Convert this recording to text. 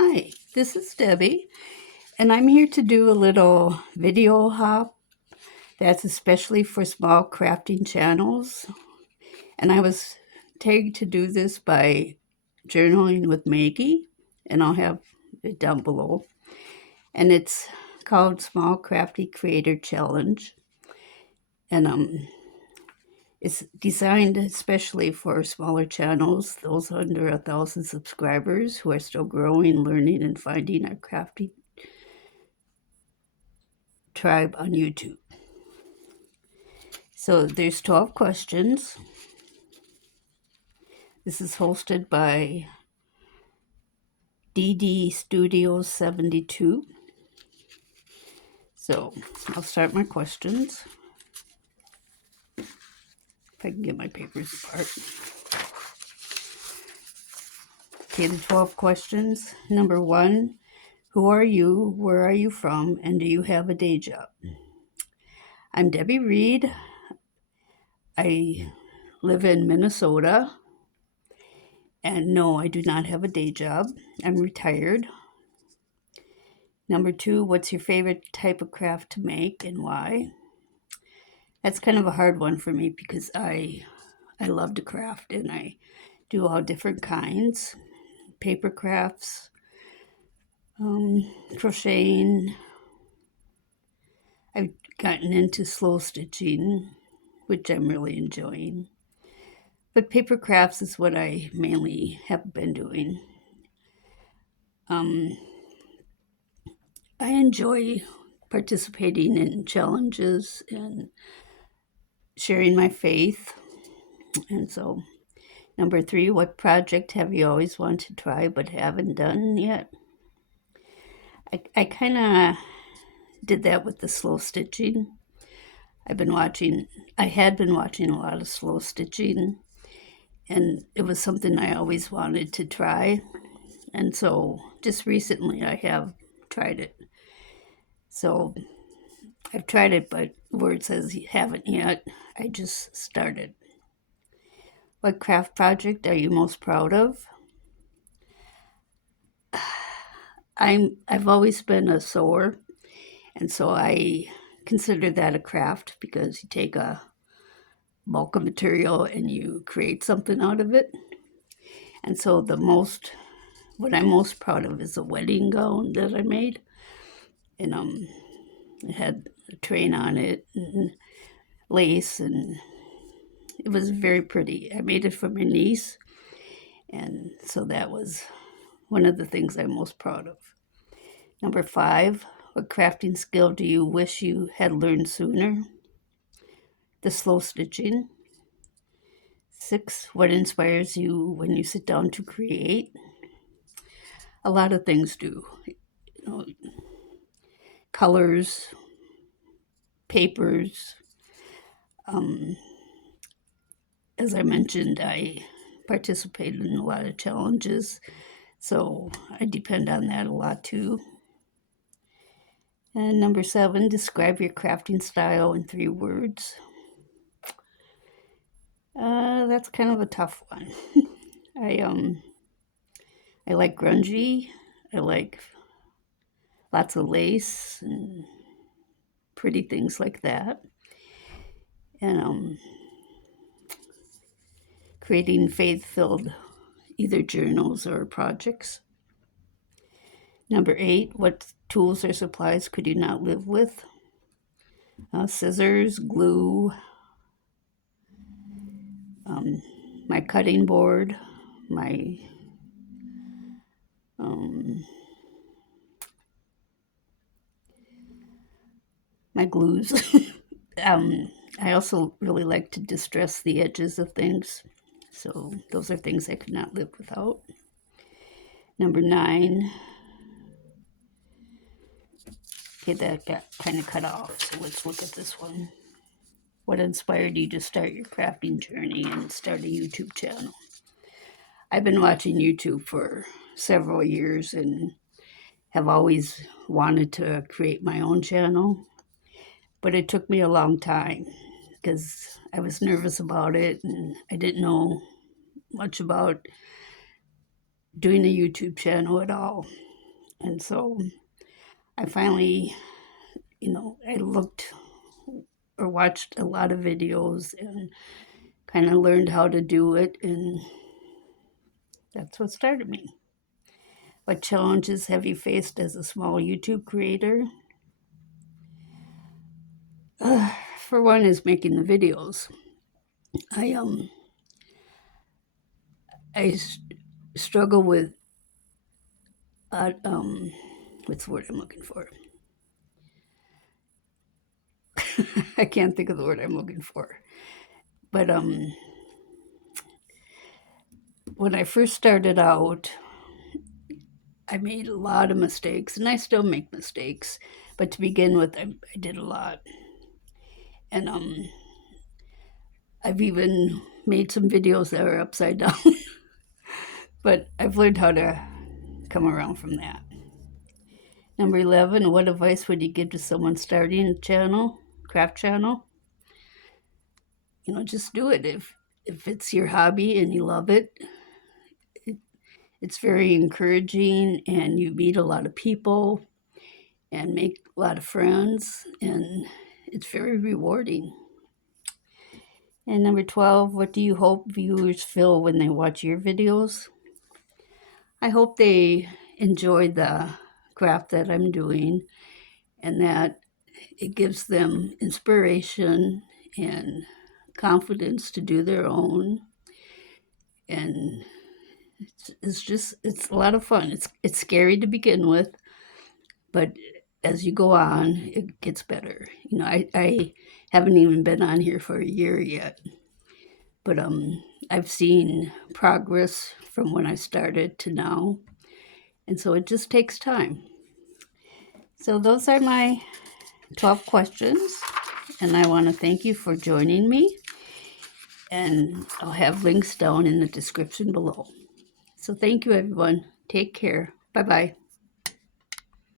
Hi, this is Debbie, and I'm here to do a little video hop that's especially for small crafting channels. And I was tagged to do this by Journaling with Maggie, and I'll have it down below. And it's called Small Crafty Creator Challenge. And it's designed especially for smaller channels, those under 1,000 subscribers who are still growing, learning, and finding our crafty tribe on YouTube. So there's 12 questions. This is hosted by DD Studios 72. So I'll start my questions. If I can get my papers apart. Okay, the 12 questions. Number 1, who are you, where are you from, and do you have a day job? I'm Debbie Reed. I live in Minnesota. And no, I do not have a day job. I'm retired. Number 2, what's your favorite type of craft to make and why? That's kind of a hard one for me because I love to craft and I do all different kinds. Paper crafts, crocheting. I've gotten into slow stitching, which I'm really enjoying. But paper crafts is what I mainly have been doing. I enjoy participating in challenges and sharing my faith. And so, number 3, what project have you always wanted to try but haven't done yet? I kind of did that with the slow stitching. I had been watching a lot of slow stitching, and it was something I always wanted to try. And so just recently I have tried it. So I've tried it, but where it says you haven't yet, I just started. What craft project are you most proud of? I've always been a sewer, and so I consider that a craft because you take a bulk of material and you create something out of it. And so what I'm most proud of is a wedding gown that I made, and it had a train on it and lace, and it was very pretty. I made it for my niece, and so that was one of the things I'm most proud of. Number 5, what crafting skill do you wish you had learned sooner? The slow stitching. 6, what inspires you when you sit down to create? A lot of things do. Colors, papers. As I mentioned, I participated in a lot of challenges, so I depend on that a lot too. And number 7, describe your crafting style in 3 words. That's kind of a tough one. I like grungy. I like lots of lace and pretty things like that. And creating faith-filled either journals or projects. Number 8, what tools or supplies could you not live with? Scissors, glue, my cutting board, my my glues. I also really like to distress the edges of things, so those are things I could not live without. Number 9. Okay, that got kind of cut off, so let's look at this one. What inspired you to start your crafting journey and start a YouTube channel? I've been watching YouTube for several years and have always wanted to create my own channel, but it took me a long time because I was nervous about it and I didn't know much about doing a YouTube channel at all. And so I finally, I looked or watched a lot of videos and kind of learned how to do it, and that's what started me. What challenges have you faced as a small YouTube creator? For one is making the videos. I struggle with what's the word I'm looking for? I can't think of the word I'm looking for. But when I first started out, I made a lot of mistakes, and I still make mistakes. But to begin with, I did a lot. And I've even made some videos that are upside down. But I've learned how to come around from that. Number 11, what advice would you give to someone starting a channel, craft channel? Just do it. If it's your hobby and you love it, it's very encouraging, and you meet a lot of people and make a lot of friends, and it's very rewarding. And number 12, what do you hope viewers feel when they watch your videos? I hope they enjoy the craft that I'm doing, and that it gives them inspiration and confidence to do their own. And it's a lot of fun. It's scary to begin with, but as you go on, it gets better. I haven't even been on here for a year yet, but I've seen progress from when I started to now, and so it just takes time. So those are my 12 questions, and I want to thank you for joining me, and I'll have links down in the description below. So thank you, everyone. Take care. Bye-bye.